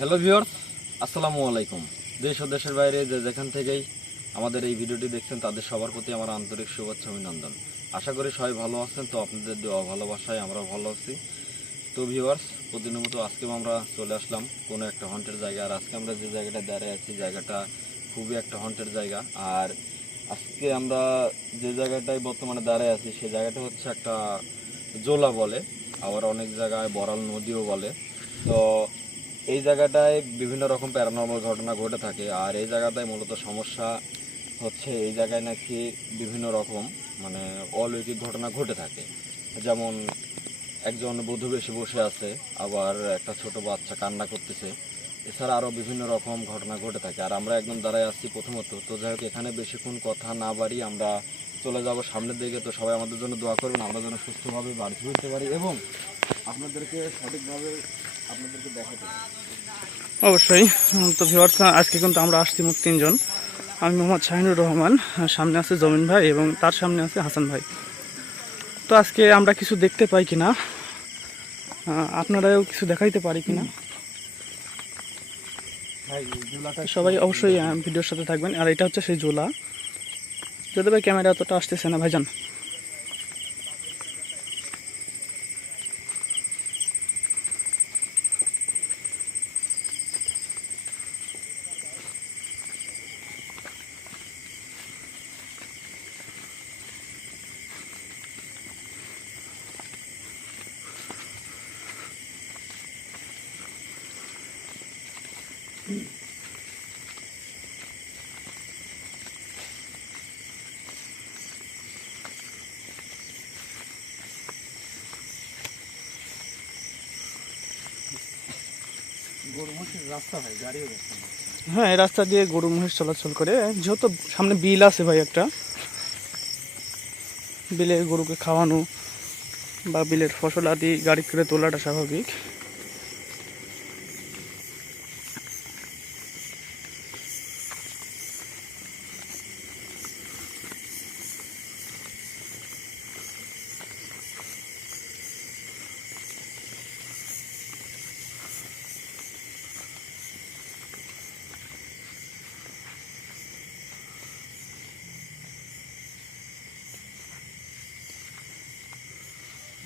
Hello viewers, আসসালামু আলাইকুম। দেশ ও দেশের বাইরে যে যেখান থেকেই আমাদের এই ভিডিওটি দেখছেন, তাদের সবার প্রতি আমার আন্তরিক শুভেচ্ছা অভিনন্দন। আশা করি সবাই ভালো আছেন, তো আপনাদের দেওয়া ভালোবাসায় আমরা ভালো আছি। তো ভিউয়ার্স প্রতিদিনের আজকেও আমরা চলে আসলাম কোনো একটা হন্টের জায়গা আর আজকে আমরা যে জায়গাটা দাঁড়িয়ে আছি, জায়গাটা খুবই একটা হন্টের জায়গা। আর আজকে আমরা যে জায়গাটায় বর্তমানে দাঁড়িয়ে আছি সেই জায়গাটা হচ্ছে একটা জোলা বলে, আবার অনেক জায়গায় বরাল নদীও বলে। তো এই জায়গাটায় বিভিন্ন রকম প্যারানর্মাল ঘটনা ঘটে থাকে, আর এই জায়গাটায় মূলত সমস্যা হচ্ছে এই জায়গায় নাকি বিভিন্ন রকম মানে অলৌকিক ঘটনা ঘটে থাকে। যেমন একজন বধূ বেশি বসে আছে, আবার একটা ছোট বাচ্চা কান্না করতেছে। এছাড়া আরও বিভিন্ন রকম ঘটনা ঘটে থাকে। আর আমরা একদম দাঁড়ায় আসছি প্রথমত। তো যাই হোক, এখানে বেশিক্ষণ কথা না বাড়ি আমরা চলে যাব সামনের দিকে। তো সবাই আমাদের জন্য দোয়া করবেন। আমরা যেন সুস্থভাবে বাড়ি ফিরতে পারি এবং আপনাদেরকে সঠিকভাবে আপনাদেরকে দেখাতে অবশ্যই। তো ভিওয়ার্স আজকে কিন্তু আমরা আসছি মোট তিনজন। আমি মোহাম্মদ শাহিনুর রহমান সামনে আছে জমিন ভাই এবং তার সামনে আছে হাসান ভাই। তো আজকে আমরা কিছু দেখতে পাই কিনা আপনারাও কিছু দেখাইতে পারি কিনা? সবাই অবশ্যই ভিডিওর সাথে থাকবেন। আর এটা হচ্ছে সেই জোলা। যদি ভাই ক্যামেরা অতটা আসতেছে না ভাইজান। হ্যাঁ রাস্তা দিয়ে গরু, মহিষ চলাচল করে। যেহেতু সামনে বিল আছে ভাই একটা, বিলে গরুকে খাওয়ানো বা বিলের ফসল আদি গাড়ি করে তোলাটা স্বাভাবিক।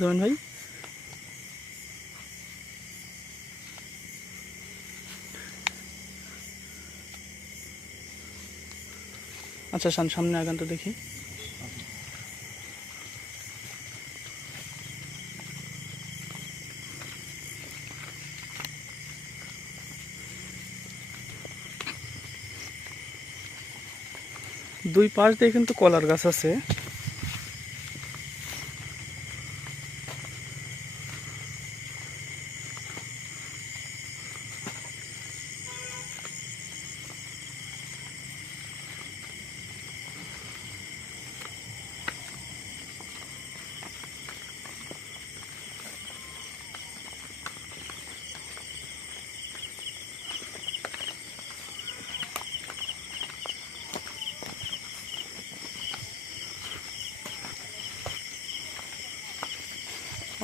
জমিন ভাই। আচ্ছা সামনে আগান তো দেখি। দুই পাশ দিয়ে কিন্তু কলার গাছ আছে।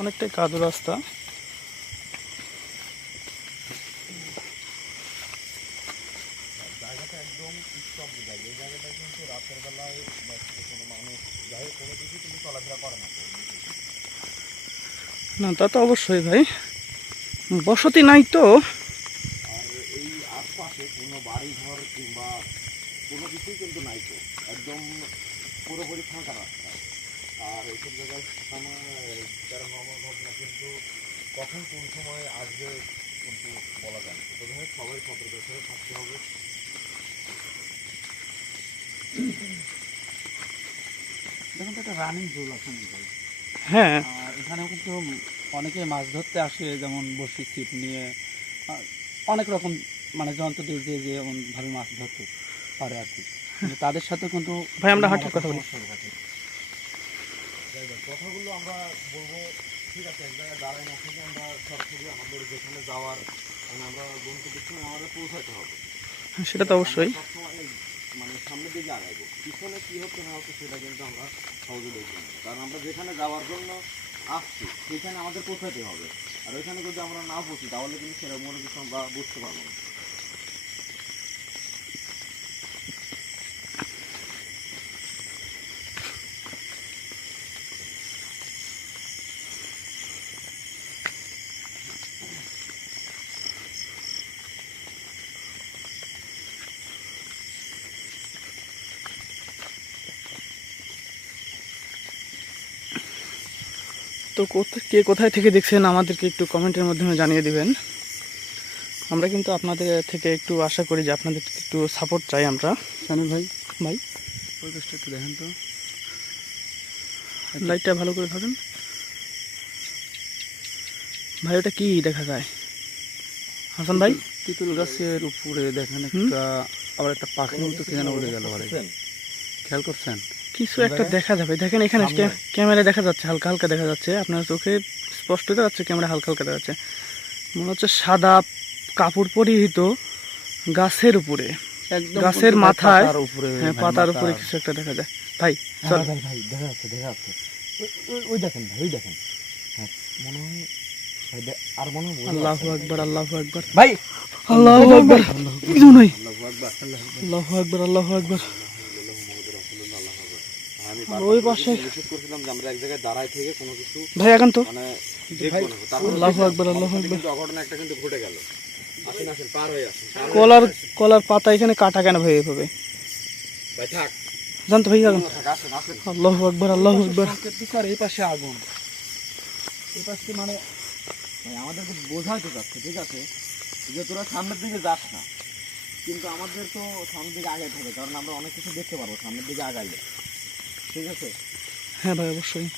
অনেকটাই কাদু রাস্তা। জায়গাটা একদম জায়গা এই জায়গাটা কিন্তু রাতের বেলায় কোনো মানুষ। যাই কোনো কিছু কিন্তু চলাফেরা করে না। না তা তো অবশ্যই ভাই। বসতি নাই তো। আর এই আশপাশে কোনো বাড়ি ঘর কিংবা কোনো কিছুই কিন্তু নাই তো। একদম পুরোপুরি ফাঁকা রাস্তা। আর এইসব জায়গায় আমার যারা নর্মাল ঘটনা কিন্তু কখন কোন সময় আসবে কিন্তু বলা যায় প্রথমে সবাই সতর্ক থাকতে হবে। দেখুন তো একটা রানিং জোল আছে হ্যাঁ। এখানেও কিন্তু অনেকে মাছ ধরতে আসে যেমন বসি ছিপ নিয়ে। অনেক রকম মানে যন্ত্র দিয়ে দিয়ে যে এমন ভাবে মাছ ধরতে পারে আর কি। তাদের সাথে কিন্তু ভাই, আমরা হাটের কথা বলি। হোক, কথাগুলো আমরা বলব ঠিক আছে এক জায়গায় দাঁড়াই না থেকে আমরা সরাসরি আমাদের যেখানে যাওয়ার মানে আমরা গন্তব্যস্থলে আমাদের পৌঁছাতে হবে। সেটা তো অবশ্যই। মানে সামনের দিকে আগাইবো। পিছনে কি হচ্ছে না হচ্ছে সেটা কিন্তু আমরা সহজে দেখব না। কারণ আমরা যেখানে যাওয়ার জন্য আসছি সেখানে আমাদের পৌঁছাতে হবে। আর ওইখানে যদি আমরা না বসি তাহলে কিন্তু সেরকম কিছু আমরা বুঝতে পারব না। তো কোথা- কে কোথায় থেকে দেখছেন আমাদেরকে একটু কমেন্টের মাধ্যমে জানিয়ে দিবেন। আমরা কিন্তু আপনাদের থেকে একটু আশা করি যে আপনাদের একটু সাপোর্ট চাই আমরা। শামিম ভাই? ভাই? একটু দেখেন তো। লাইটটা ভালো করে ধরেন। ভাই ওটা কি দেখা যায়? হাসান ভাই? তিতুল গাছের উপরে দেখেন? একটা আবার একটা পাখির মতো কে যেন উড়ে গেল? খেয়াল করছেন? কিছু একটা দেখা যাবে। দেখেন এখানে সামনে। ক্যা- ক্যামেরায় দেখা যাচ্ছে হালকা হালকা দেখা যাচ্ছে। আপনার চোখে স্পষ্ট দেখা যাচ্ছে ক্যামেরা হালকা হালকা দেখা যাচ্ছে। মনে হচ্ছে সাদা কাপড় পরিহিত গাছের উপরে। গাছের মাথায়, পাতার উপরে হ্যাঁ পাতার উপরে কিছু একটা দেখা যায়। ভাই হ্যাঁ, চল। ভাই দেখা যাচ্ছে দেখা যাচ্ছে। ওই- দেখেন ভাই ওই দেখেন। হ্যাঁ মনে হয় আর মনে হয় বোঝা আল্লাহু যাচ্ছে না। আকবার আল্লাহু আকবার। ভাই! আল্লাহু আকবার। কিছু নাই। আল্লাহু আকবার আল্লাহু আকবার। আমি ওই পাশে। করছিলাম যে আমরা এক জায়গায় দাঁড়ায় থেকে কোনো কিছু ভাই এখন তো। মানে আল্লাহু আকবার আল্লাহু আকবার। কিন্তু একটা কিন্তু ঘটে গেল। আসেন আসেন পার হয়ে আসেন। কলার কলার পাতা এখানে কাটা কেন ভাই এভাবে? ভাই থাক। জানতো ভাই আসেন আল্লাহু আকবার আল্লাহু আকবার। এই পাশে আগুন। এই পাশে মানে ভাই আমাদেরকে বোঝাইতে চাচ্ছে ঠিক আছে? যে তোরা সামনের দিকে যাস না। কিন্তু আমাদের তো সামনের দিকে আগাইতে হবে কারণ আমরা অনেক কিছু দেখতে পারব সামনের দিকে আগাইলে। ঠিক আছে? হ্যাঁ ভাই অবশ্যই।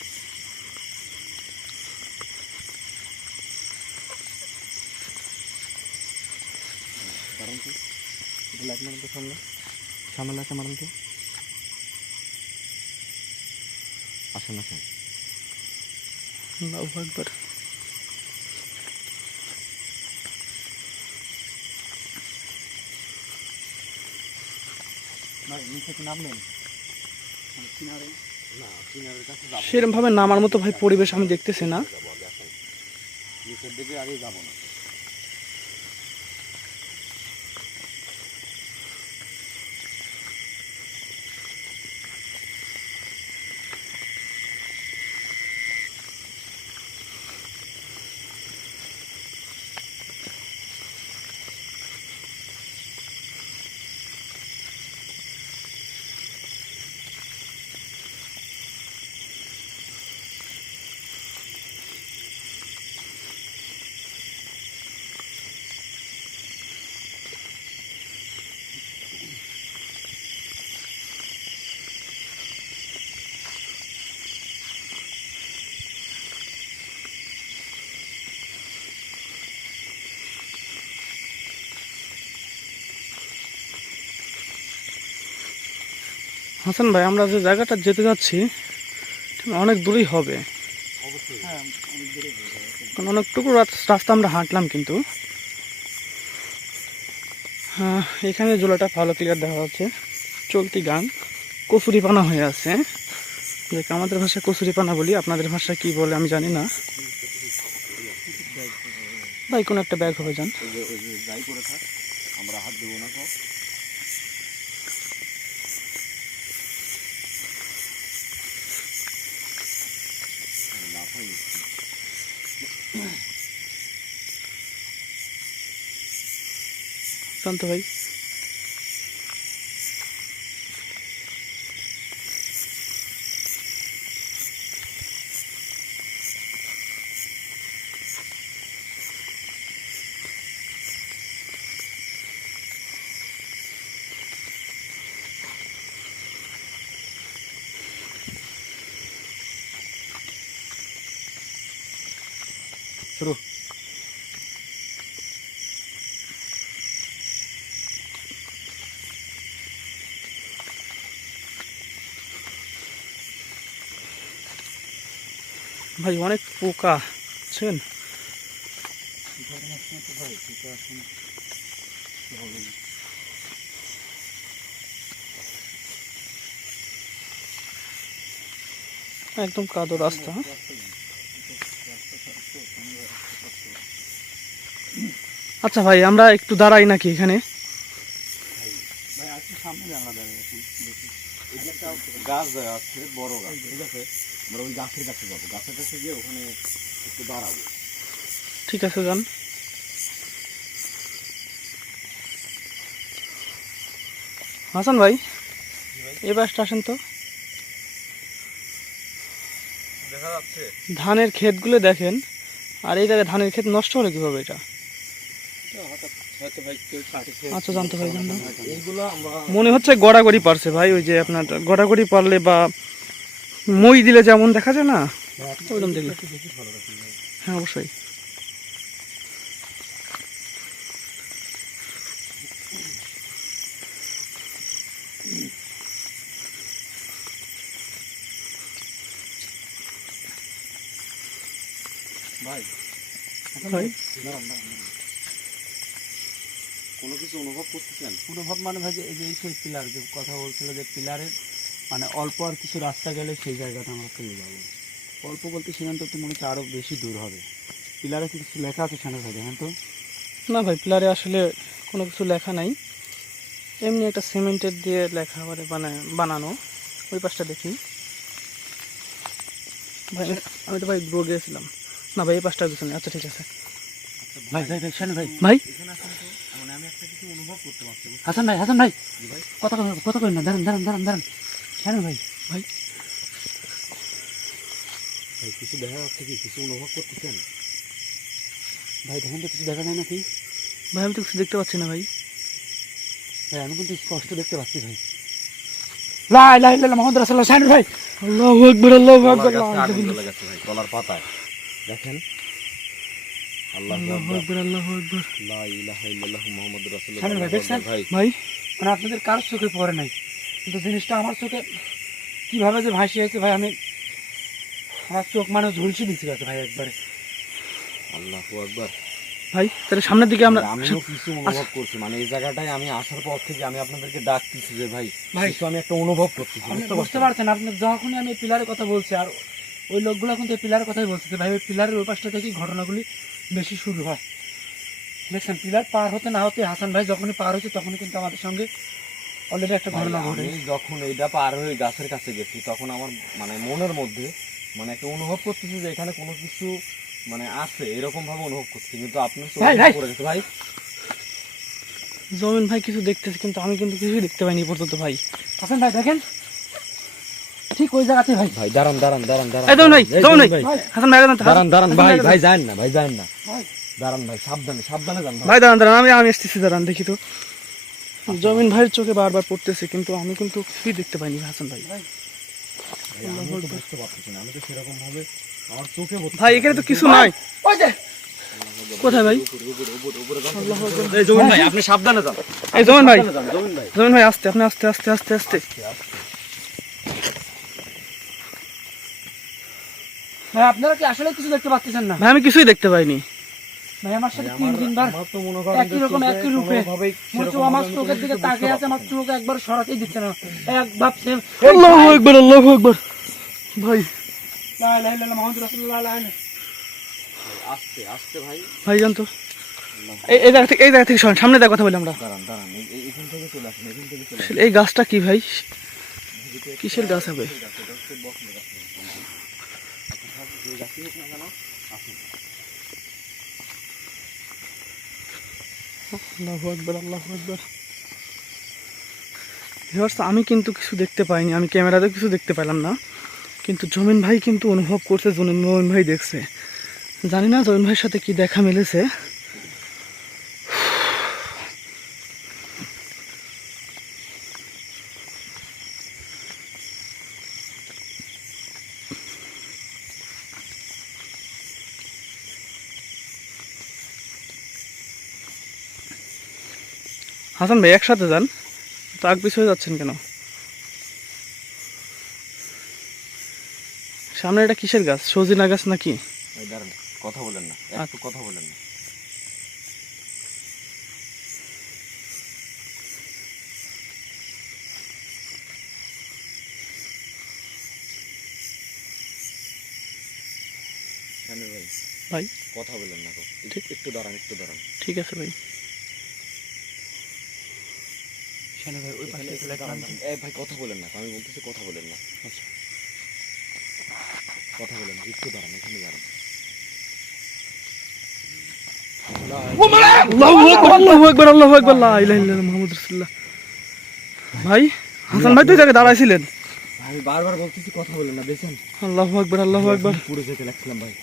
কারণ কি? লাইট মারেন তো সামনে। সামনে লাইটটা মারেন তো। আসেন আসেন। আল্লাহু আকবার নিচে নামলেন? কিনারে? না কিনারের কাছে যাব সেরকম ভাবে নামার মতো ভাই পরিবেশ আমি দেখতেছি না। যাব আগে আসেন নিচের দিকে আগে যাব না। হাসান ভাই, আমরা যে জায়গাটা যেতে যাচ্ছি অনেক দূরেই হবে। হ্যাঁ হয়ে অনেকটুকু রাস্তা আমরা হাঁটলাম কিন্তু। হ্যাঁ এখানে জোলাটা ভালো ক্লিয়ার দেখা যাচ্ছে। চলতি গান কচুরিপানা হয়ে আছে। যাকে আমাদের ভাষায় কচুরিপানা বলি, আপনাদের ভাষায় কি বলে আমি জানি না। ভাই, কোনো একটা ব্যাগ হবে, যান। আমরা হাত দেবো না শান্ত ভাই। শুরু। ভাই অনেক পোকা বুঝছেন একদম কাদো রাস্তা আচ্ছা ভাই, আমরা একটু দাঁড়াই নাকি এখানে? গাছ বড় ঠিক আছে গাছের কাছে যাব গাছের ওখানে একটু দাঁড়াবো ঠিক আছে যান। হাসান ভাই বাসটা আসেন তো? ধানের ক্ষেতগুলো দেখেন আর এই জায়গায় ধানের ক্ষেত নষ্ট হলো কীভাবে এটা? আচ্ছা জানতে পারি। মনে হচ্ছে গড়াগড়ি পারছে ভাই ওই যে আপনার গড়াগড়ি পারলে বা মই দিলে যেমন দেখা যায় না? হ্যাঁ অবশ্যই। ভাই। কোনো কিছু অনুভব করতেছেন? অনুভব মানে ভাই যে এই যে সেই পিলার যে কথা বলছিল যে পিলারের মানে অল্প আর কিছু রাস্তা গেলে সেই জায়গাটা আমরা পেয়ে যাব। অল্প বলতে সেখান তো মনে হচ্ছে আরও বেশি দূর হবে। পিলারে কিছু লেখা আছে সেখানে ভাই দেখেন তো। না ভাই পিলারে আসলে কোনো কিছু লেখা নাই। এমনি একটা সিমেন্টের দিয়ে লেখা করে মানে বানানো। ওই পাশটা দেখি। ভাই আমি তো ভাই গ্রো গিয়েছিলাম। না ভাই এই পাশটা কিছু আচ্ছা ঠিক আছে। ভাই ভাই ভাই শানু ভাই। ভাই? এখানে আসেন তো আমি একটা কিছু অনুভব করতে পারছি বুঝতে হাসান ভাই হাসান ভাই। ভাই কথা কথা কই না দাঁড়ান দাঁড়ান দাঁড়ান দাঁড়ান। শানু ভাই। ভাই। কিছু দেখা যাচ্ছে কি? কিছু অনুভব করতেছেন? ভাই দেখেন তো কিছু দেখা যায় নাকি? ভাই আমি তো কিছু দেখতে পাচ্ছি না ভাই। ভাই আমি কিন্তু স্পষ্ট দেখতে পাচ্ছি ভাই। লাই লাই লাই মোহাম্মদ রাসূলুল্লাহ শানু ভাই। আল্লাহু আকবার আল্লাহু আকবার। আগুন ভাই। কলার পাতায়। দেখেন। ভাই, মানে আপনাদের কারোর চোখে পড়ে নাই? কিন্তু জিনিসটা আমার চোখে কীভাবে যে ভাসি হয়েছে ভাই আমি আমার চোখ মানে ঝুলসি দিচ্ছে গেছে ভাই একবারে। আল্লাহু আকবার। ভাই তাহলে সামনের দিকে আমরা আমিও কিছু অনুভব করছি মানে এই জায়গাটায় আমি আসার পর থেকে আমি আপনাদেরকে ডাকতেছি যে ভাই ভাই। আমি একটা অনুভব আপনি বুঝতে পারছেন? আপনি যখনই আমি পিলারের কথা বলছি আর ওই লোকগুলো কিন্তু এই পিলারের কথাই বলছে ভাই ওই পিলারের ওই পাশটা থেকেই ঘটনাগুলি বেশি শুরু হয়। দেখছেন পিলার পার হতে না হতে হাসান ভাই যখনই পার হয়েছে তখনই কিন্তু আমাদের সঙ্গে অলরেডি একটা ঘটনা ঘটে। যখন এইটা পার হয়ে গাছের কাছে গেছি তখন আমার মানে মনের মধ্যে মানে একটা অনুভব করতেছি যে এখানে কোনো কিছু মানে আছে এরকম ভাবে অনুভব করছি কিন্তু। গেছে ভাই জমিন ভাই কিছু দেখতেছি কিন্তু আমি কিন্তু কিছুই দেখতে পাইনি পর্যন্ত ভাই। হাসান ভাই দেখেন ঠিক ওই জায়গাতে ভাই। ভাই দাঁড়ান দাঁড়ান দাঁড়ান দাঁড়ান। এই জমিন ভাই ভাই। ভাই। হাসান ভাই দাঁড়ান দাঁড়ান দাঁড়ান ভাই ভাই যান না ভাই যান না। দাঁড়ান ভাই সাবধানে সাবধানে যান ভাই। দাঁড়ান দাঁড়ান আমি আমি আসতেছি দাঁড়ান দেখি তো। জমিন ভাইয়ের চোখে বারবার পড়তেছে কিন্তু আমি কিন্তু কিছুই দেখতে পাইনি হাসান ভাই। আমি তো সেরকম ভাবে আমার চোখে ভাই এখানে তো কিছু নাই। ওই যে। কোথায় ভাই? এই জমিন ভাই আপনি সাবধানে যান। এই জমিন ভাই। জমিন ভাই। জমিন ভাই আস্তে আপনি আস্তে আস্তে আস্তে আস্তে। ভাই আপনারা কি আসলে কিছু দেখতে পাচ্ছেন না? ভাই আমি কিছুই দেখতে পাইনি। ভাই আমার সাথে তিন একই রকম একই রূপে। আমার চোখের দিকে তাকিয়ে আছে আমার চোখ একবার সরাতেই দিচ্ছে না। এক ভাব সেম আল্লাহু আকবার আল্লাহু আকবার। ভাই। লা ইলাহা ইল্লাল্লাহ মুহাম্মাদুর রাসূলুল্লাহ লা ইলাহা আস্তে আস্তে ভাই। ভাই জান তো। এই জায়গা থেকে এই জায়গা থেকে সামনে দেখা কথা বলি আমরা। দাঁড়ান দাঁড়ান এই- এই- এখান থেকে চলে আসুন এখান থেকে চলে এই গাছটা কি ভাই? কিসের গাছ হবে? আল্লাহু আকবার আল্লাহু আকবার। ভিউয়ার্স আমি কিন্তু কিছু দেখতে পাইনি, আমি ক্যামেরাতে কিছু দেখতে পেলাম না। কিন্তু জমিন ভাই কিন্তু অনুভব করছে জমিন ভাই দেখছে। জানি না জমিন ভাইয়ের সাথে কি দেখা মিলেছে। হাসান ভাই একসাথে যান। তো আগ পিছু যাচ্ছেন কেন? সামনে এটা কিসের গাছ? সজিনা গাছ নাকি? কথা বলেন না। একটু কথা বলেন না। ভাই ভাই। কথা বলেন না। একটু দাঁড়ান একটু দাঁড়ান। ঠিক আছে ভাই। শানু ভাই ওই পাশে ভাই কথা বলেন না আমি বলতেছি কথা বলেন না। আচ্ছা। কথা বলেন একটু দাঁড়ান এখানে দাঁড়ান। আল্লাহু আকবার আল্লাহু আকবার আল্লাহু আকবার লা ইলাহা ইল্লাল্লাহ মুহাম্মাদুর রাসূলুল্লাহ। ভাই হাসান ভাই তো জায়গায় দাঁড়াইছিলেন। আমি বারবার বলতেছি কথা বলেন না বেছেন আল্লাহু আকবার আল্লাহু আকবার। পুরো যেতে লাগছিলাম ভাই।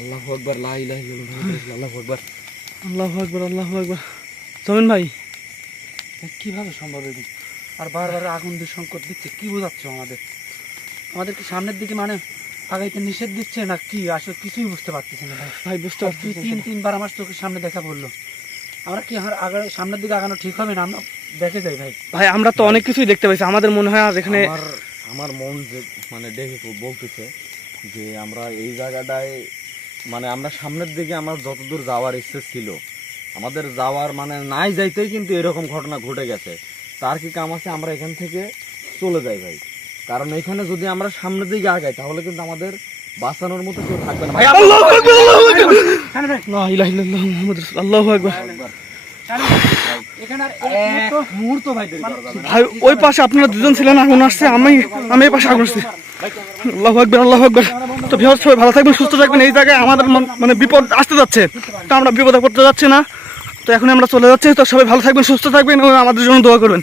আল্লাহু আকবার লা ইলাহা ইল্লাল্লাহ আল্লাহু আকবার। আল্লাহু আকবার আল্লাহু আকবার। জমিন ভাই, কীভাবে সম্ভব এগুলো আর বারবার আগুন দিয়ে সংকট দিচ্ছে কি বোঝাচ্ছে আমাদের? আমাদের কি সামনের দিকে মানে আগাইতে নিষেধ দিচ্ছে না কি? আসলে কিছুই বুঝতে পারতেছি না ভাই। ভাই বুঝতে পারছি তিন তিনবার আমার চোখের সামনে দেখা পড়ল। আমরা কি আর আগে সামনের দিকে আগানো ঠিক হবে না? আমরা দেখে যাই ভাই। ভাই আমরা তো অনেক কিছুই দেখতে পাইছি। আমাদের মনে হয় আজ এখানে আমার আমার মন যে মানে দেখে খুব বলতেছে যে আমরা এই জায়গাটায় মানে আমরা সামনের দিকে আমার যতদূর যাওয়ার ইচ্ছে ছিল আমাদের যাওয়ার মানে নাই যাইতেই কিন্তু এরকম ঘটনা ঘটে গেছে। তার কি কাম আছে? আমরা এখান থেকে চলে যাই ভাই। কারণ এখানে যদি আমরা সামনের দিকে আগাই তাহলে কিন্তু আমাদের বাঁচানোর মতো কেউ থাকবে না। ভাই আল্লাহু ওই পাশে আপনারা দুজন ছিলেন আগুন আসছে। আমি আমি এই পাশে আগুন আসছে আল্লাহু আকবার আল্লাহু আকবার। তো ভালো থাকবেন সুস্থ থাকবেন। এই জায়গায় আমাদের মন- মানে বিপদ আসতে যাচ্ছে। তো আমরা বিপদে পড়তে যাচ্ছি না। তো এখন আমরা চলে যাচ্ছি, তো সবাই ভালো থাকবেন, সুস্থ থাকবেন এবং আমাদের জন্য দোয়া করবেন।